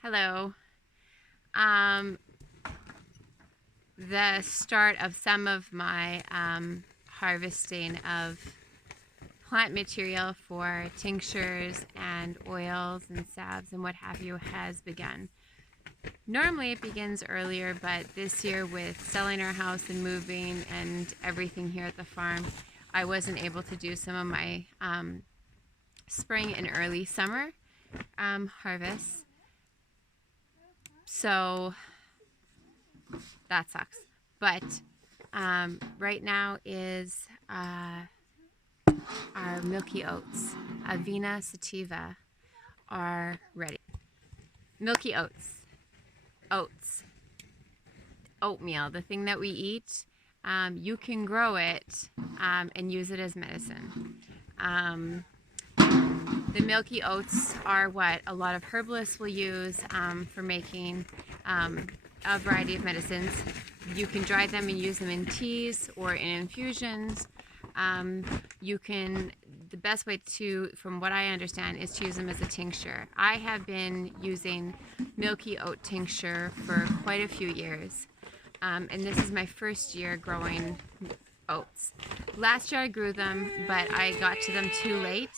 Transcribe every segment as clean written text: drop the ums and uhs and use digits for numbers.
Hello. Um, the start of some of my harvesting of plant material for tinctures and oils and salves and what have you has begun. Normally it begins earlier, but this year with selling our house and moving and everything here at the farm, I wasn't able to do some of my spring and early summer harvests. So that sucks. But right now is our Milky Oats, Avena Sativa, are ready. Milky Oats, oats, oatmeal, the thing that we eat. You can grow it and use it as medicine. The Milky Oats are what a lot of herbalists will use for making a variety of medicines. You can dry them and use them in teas or in infusions. The best way to, from what I understand, is to use them as a tincture. I have been using Milky Oat tincture for quite a few years. And this is my first year growing oats. Last year I grew them, but I got to them too late.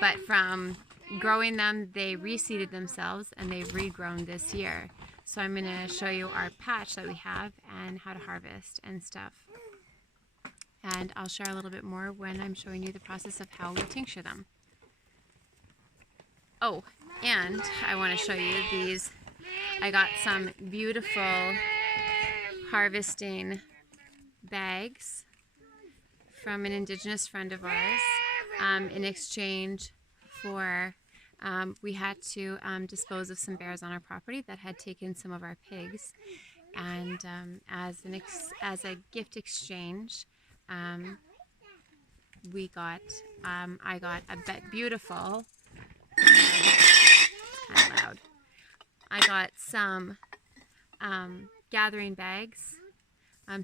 But from growing them, they reseeded themselves and they've regrown this year. So I'm going to show you our patch that we have and how to harvest and stuff. And I'll share a little bit more when I'm showing you the process of how we tincture them. Oh, and I want to show you these. I got some beautiful harvesting bags from an Indigenous friend of ours in exchange for we had to dispose of some bears on our property that had taken some of our pigs, and as a gift exchange, I got a beautiful, kind of loud. I got some gathering bags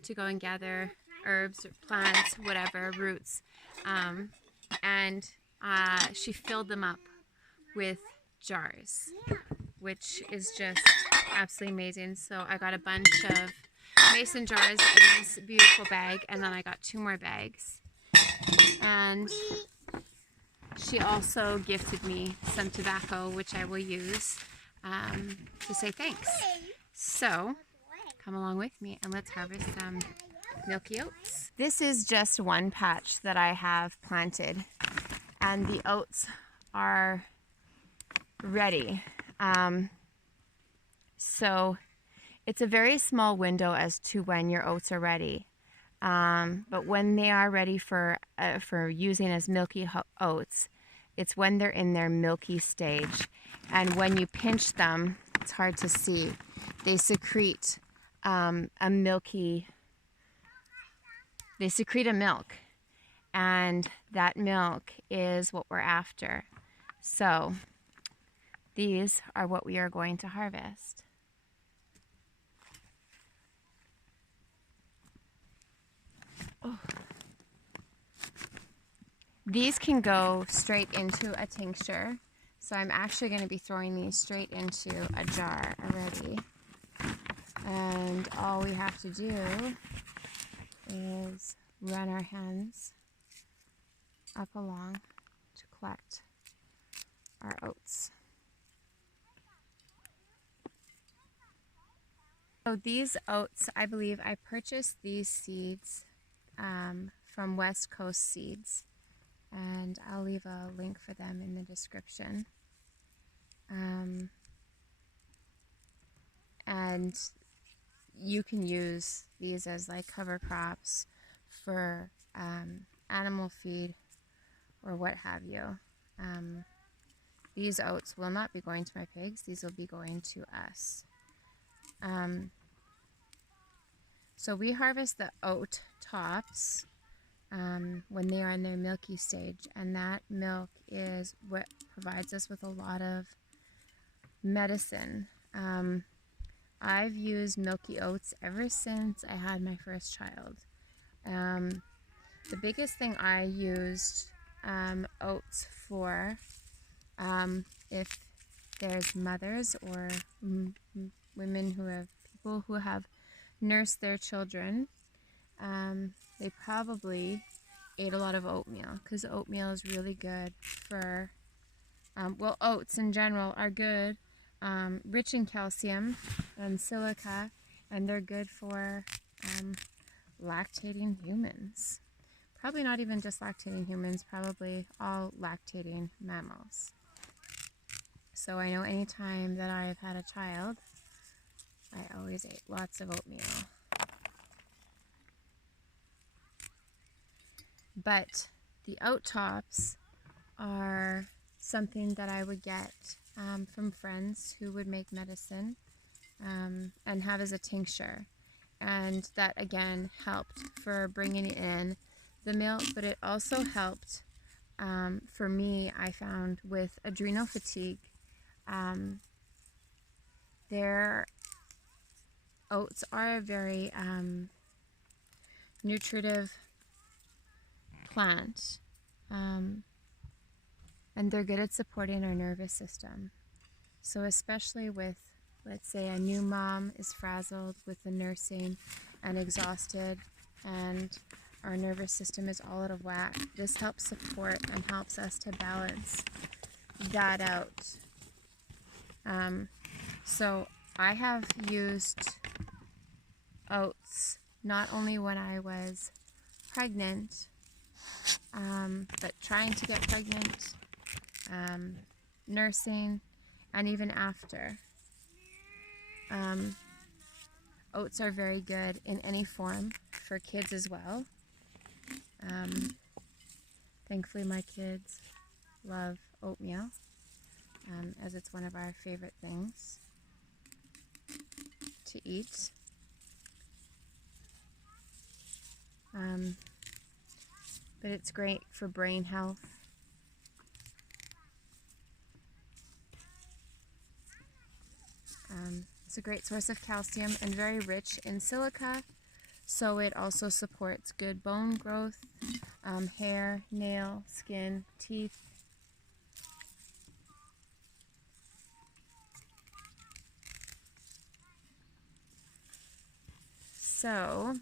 to go and gather herbs, plants, whatever, roots, and she filled them up with jars, which is just absolutely amazing. So I got a bunch of mason jars in this beautiful bag, and then I got 2 more bags. And she also gifted me some tobacco, which I will use to say thanks. So come along with me and let's harvest some Milky Oats. This is just one patch that I have planted, and the oats are ready. So it's a very small window as to when your oats are ready. But when they are ready for using as Milky Oats, it's when they're in their milky stage. And when you pinch them, it's hard to see, they secrete a milk, and that milk is what we're after. So these are what we are going to harvest. Oh. These can go straight into a tincture, so I'm actually going to be throwing these straight into a jar already. And all we have to do is run our hands up along to collect our oats. So these oats, I believe I purchased these seeds from West Coast Seeds, and I'll leave a link for them in the description. And you can use these as like cover crops for animal feed or what have you. These oats will not be going to my pigs, these will be going to us. So we harvest the oat tops when they are in their milky stage, and that milk is what provides us with a lot of medicine. I've used Milky Oats ever since I had my first child. The biggest thing I used oats for, if there's mothers or women who have people who have nursed their children. They probably ate a lot of oatmeal because oatmeal is really good for, well, oats in general are good, rich in calcium and silica, and they're good for lactating humans. Probably not even just lactating humans, probably all lactating mammals. So I know anytime that I've had a child, I always ate lots of oatmeal. But the oat tops are something that I would get from friends who would make medicine and have as a tincture. And that again helped for bringing in the milk, but it also helped for me, I found, with adrenal fatigue. Their oats are a very nutritive plant, and they're good at supporting our nervous system. So especially with, let's say, a new mom is frazzled with the nursing and exhausted, and our nervous system is all out of whack, this helps support and helps us to balance that out. So I have used oats not only when I was pregnant, but trying to get pregnant, nursing, and even after. Oats are very good in any form for kids as well. Thankfully my kids love oatmeal, as it's one of our favorite things to eat. But it's great for brain health. It's a great source of calcium and very rich in silica, so it also supports good bone growth, hair, nail, skin, teeth. So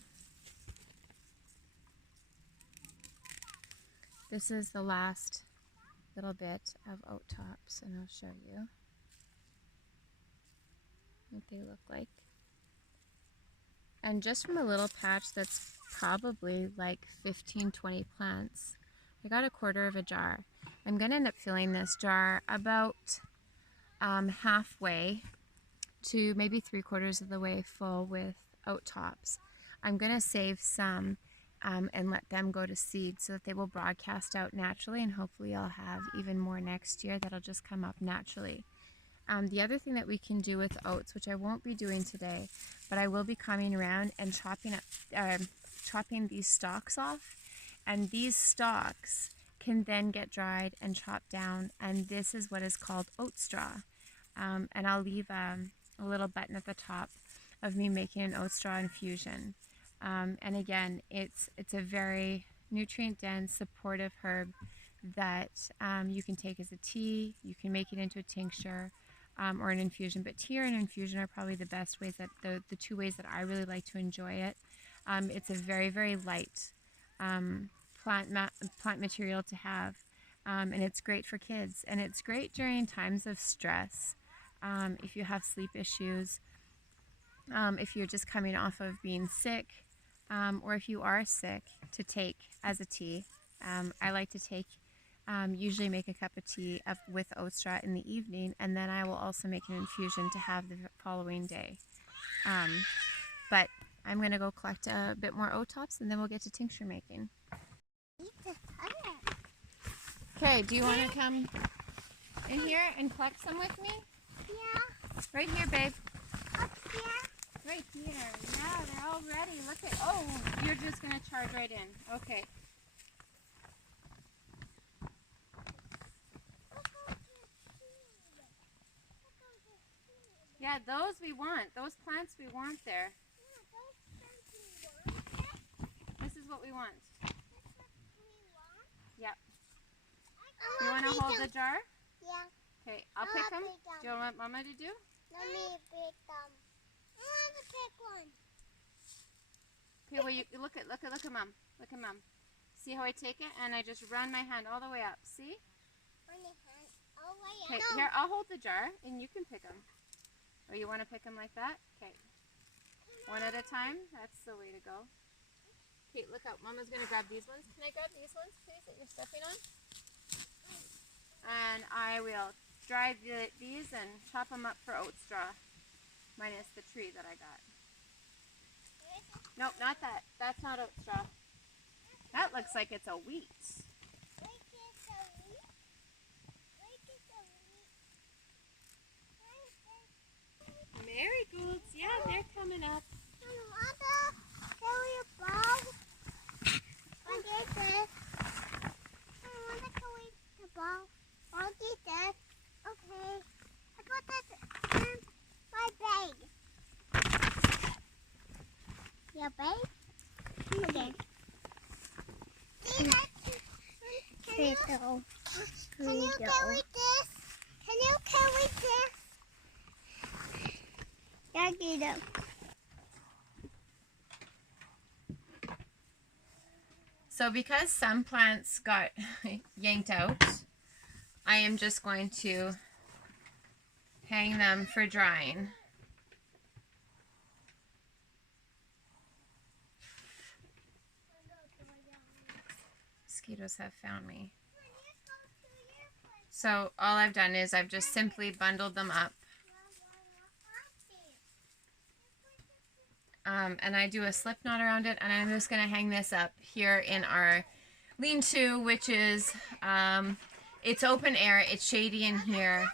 this is the last little bit of oat tops, and I'll show you what they look like. And just from a little patch that's probably like 15-20 plants, I got 1/4 of a jar. I'm gonna end up filling this jar about halfway to maybe 3/4 of the way full with oat tops. I'm gonna save some and let them go to seed so that they will broadcast out naturally, and hopefully I'll have even more next year that'll just come up naturally. The other thing that we can do with oats, which I won't be doing today, but I will be coming around and chopping these stalks off, and these stalks can then get dried and chopped down, and this is what is called oat straw. And I'll leave a little button at the top of me making an oat straw infusion. And again, it's a very nutrient-dense, supportive herb that you can take as a tea. You can make it into a tincture or an infusion. But tea or an infusion are probably the best ways, that the two ways that I really like to enjoy it. It's a very, very light plant material to have, and it's great for kids. And it's great during times of stress, if you have sleep issues, if you're just coming off of being sick, or if you are sick, to take as a tea. I like to take, usually make a cup of tea with oat straw in the evening, and then I will also make an infusion to have the following day. But I'm going to go collect a bit more oat tops, and then we'll get to tincture making. Okay, do you want to come in here and collect some with me? Yeah. Right here, babe. Up here? Right here. Yeah, they're all ready. Look at, oh, you're just going to charge right in. Okay. Yeah, those we want. Those plants we want there. This is what we want. Yep. You want to hold the jar? Yeah. Okay, I'll pick them. Do you want Mama to do? Let me pick them. I want to pick one. Okay, well you look at Mom. Look at Mom. See how I take it and I just run my hand all the way up. See? Okay, here I'll hold the jar and you can pick them. Oh, you want to pick them like that? Okay. One at a time. That's the way to go. Okay, look out. Mama's gonna grab these ones. Can I grab these ones, please, that you're stepping on? And I will dry these and chop them up for oat straw, minus the tree that I got. Nope, not that. That's not oat straw. That looks like it's a wheat. Marigolds, yeah, they're coming up. Okay, I put this in my bag. Your bag? Okay. Can you carry this? Can you carry this? Yeah, get them. So because some plants got yanked out, I am just going to hang them for drying. Mosquitoes have found me. So all I've done is I've just simply bundled them up. And I do a slip knot around it, and I'm just going to hang this up here in our lean-to, which is, it's open air, it's shady in here,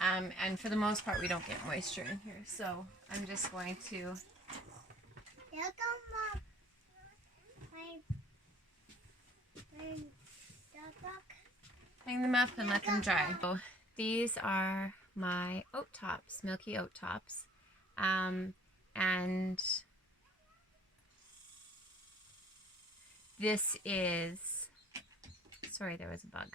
and for the most part we don't get moisture in here. So I'm just going to hang them up and let them dry. So these are my oat tops, milky oat tops, and this is, sorry, there was a bug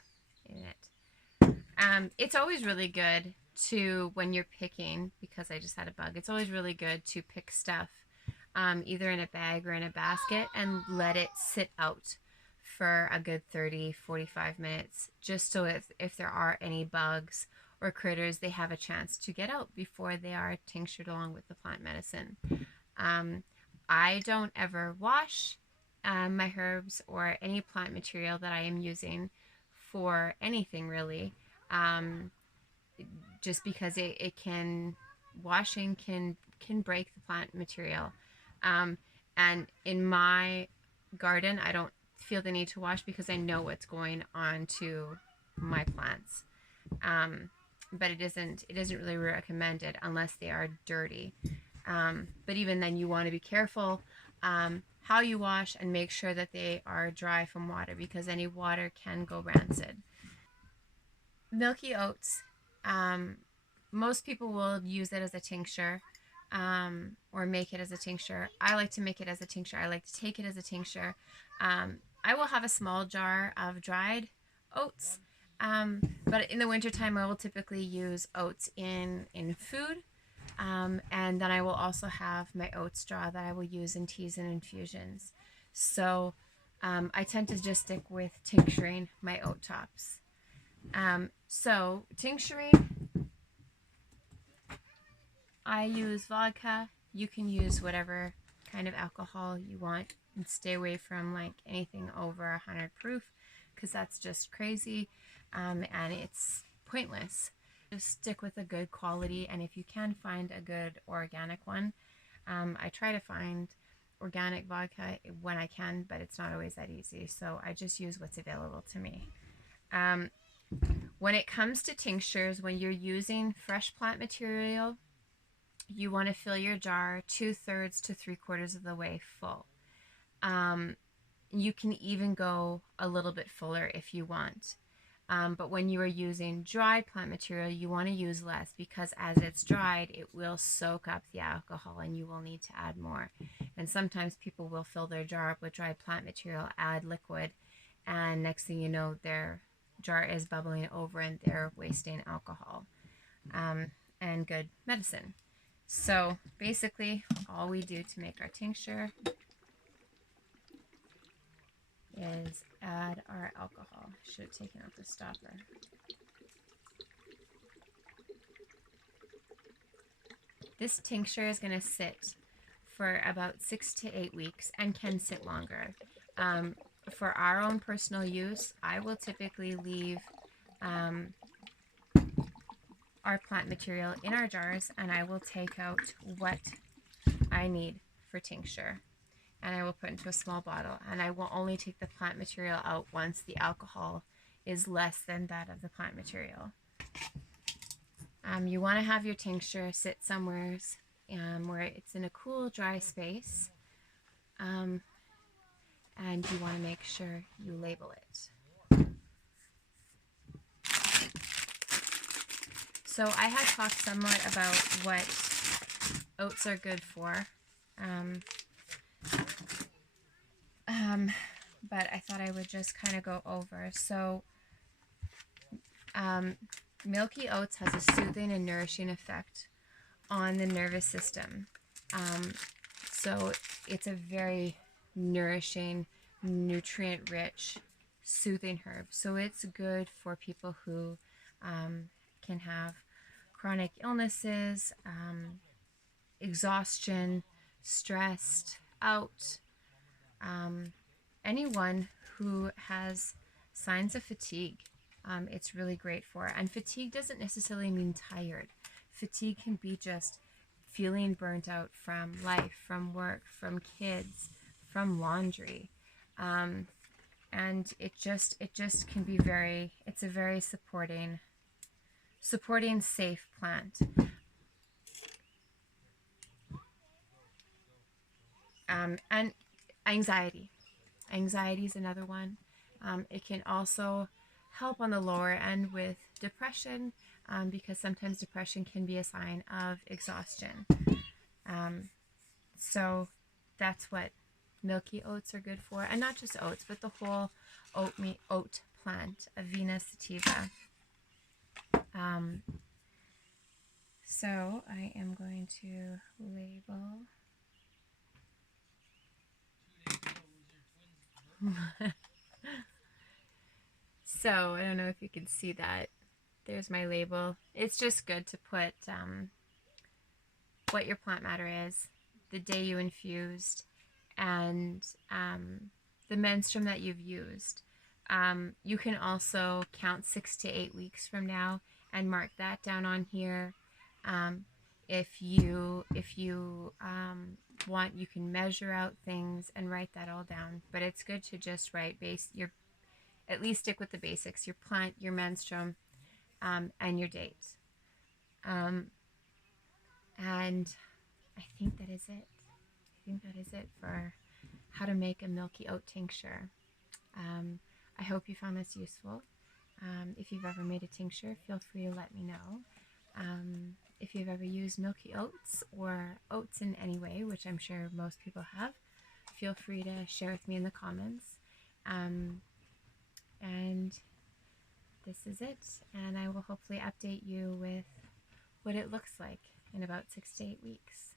in it. It's always really good to, when you're picking, because I just had a bug, it's always really good to pick stuff either in a bag or in a basket and let it sit out for a good 30-45 minutes, just so if there are any bugs or critters, they have a chance to get out before they are tinctured along with the plant medicine. I don't ever wash my herbs or any plant material that I am using for anything really, just because washing can break the plant material, and in my garden I don't feel the need to wash because I know what's going on to my plants, but it isn't really recommended unless they are dirty, but even then you want to be careful how you wash and make sure that they are dry from water, because any water can go rancid. Milky oats, most people will use it as a tincture, or make it as a tincture. I like to make it as a tincture. I like to take it as a tincture. I will have a small jar of dried oats, but in the wintertime I will typically use oats in food. And then I will also have my oat straw that I will use in teas and infusions. So I tend to just stick with tincturing my oat tops. So tincturing, I use vodka. You can use whatever kind of alcohol you want, and stay away from like anything over 100 proof, because that's just crazy, and it's pointless. Just stick with a good quality, and if you can find a good organic one, I try to find organic vodka when I can, but it's not always that easy, so I just use what's available to me. When it comes to tinctures, when you're using fresh plant material, you want to fill your jar 2/3 to 3/4 of the way full. You can even go a little bit fuller if you want. But when you are using dried plant material, you want to use less, because as it's dried, it will soak up the alcohol and you will need to add more. And sometimes people will fill their jar up with dried plant material, add liquid, and next thing you know, they're jar is bubbling over and they're wasting alcohol and good medicine. So basically, all we do to make our tincture is add our alcohol. Should have taken out the stopper. This tincture is going to sit for about 6 to 8 weeks and can sit longer. For our own personal use, I will typically leave our plant material in our jars, and I will take out what I need for tincture, and I will put into a small bottle, and I will only take the plant material out once the alcohol is less than that of the plant material. You want to have your tincture sit somewhere where it's in a cool, dry space, and you want to make sure you label it. So I had talked somewhat about what oats are good for, but I thought I would just kind of go over. So Milky Oats has a soothing and nourishing effect on the nervous system. So it's a very nourishing, nutrient-rich, soothing herb. So it's good for people who can have chronic illnesses, exhaustion, stressed out, anyone who has signs of fatigue. It's really great for. And fatigue doesn't necessarily mean tired. Fatigue can be just feeling burnt out from life, from work, from kids, from laundry. And it just can be it's a very supporting, safe plant. And anxiety. Anxiety is another one. It can also help on the lower end with depression, because sometimes depression can be a sign of exhaustion. So that's what milky oats are good for, and not just oats, but the whole oat plant, Avena sativa. So I am going to label. So I don't know if you can see that. There's my label. It's just good to put what your plant matter is, the day you infused, and the menstruum that you've used. You can also count 6 to 8 weeks from now and mark that down on here. If you want, you can measure out things and write that all down. But it's good to just write at least stick with the basics: your plant, your menstruum, and your date. And I think that is it. I think that is it for how to make a milky oat tincture. I hope you found this useful. If you've ever made a tincture, feel free to let me know. If you've ever used milky oats or oats in any way, which I'm sure most people have, feel free to share with me in the comments. And this is it, and I will hopefully update you with what it looks like in about 6 to 8 weeks.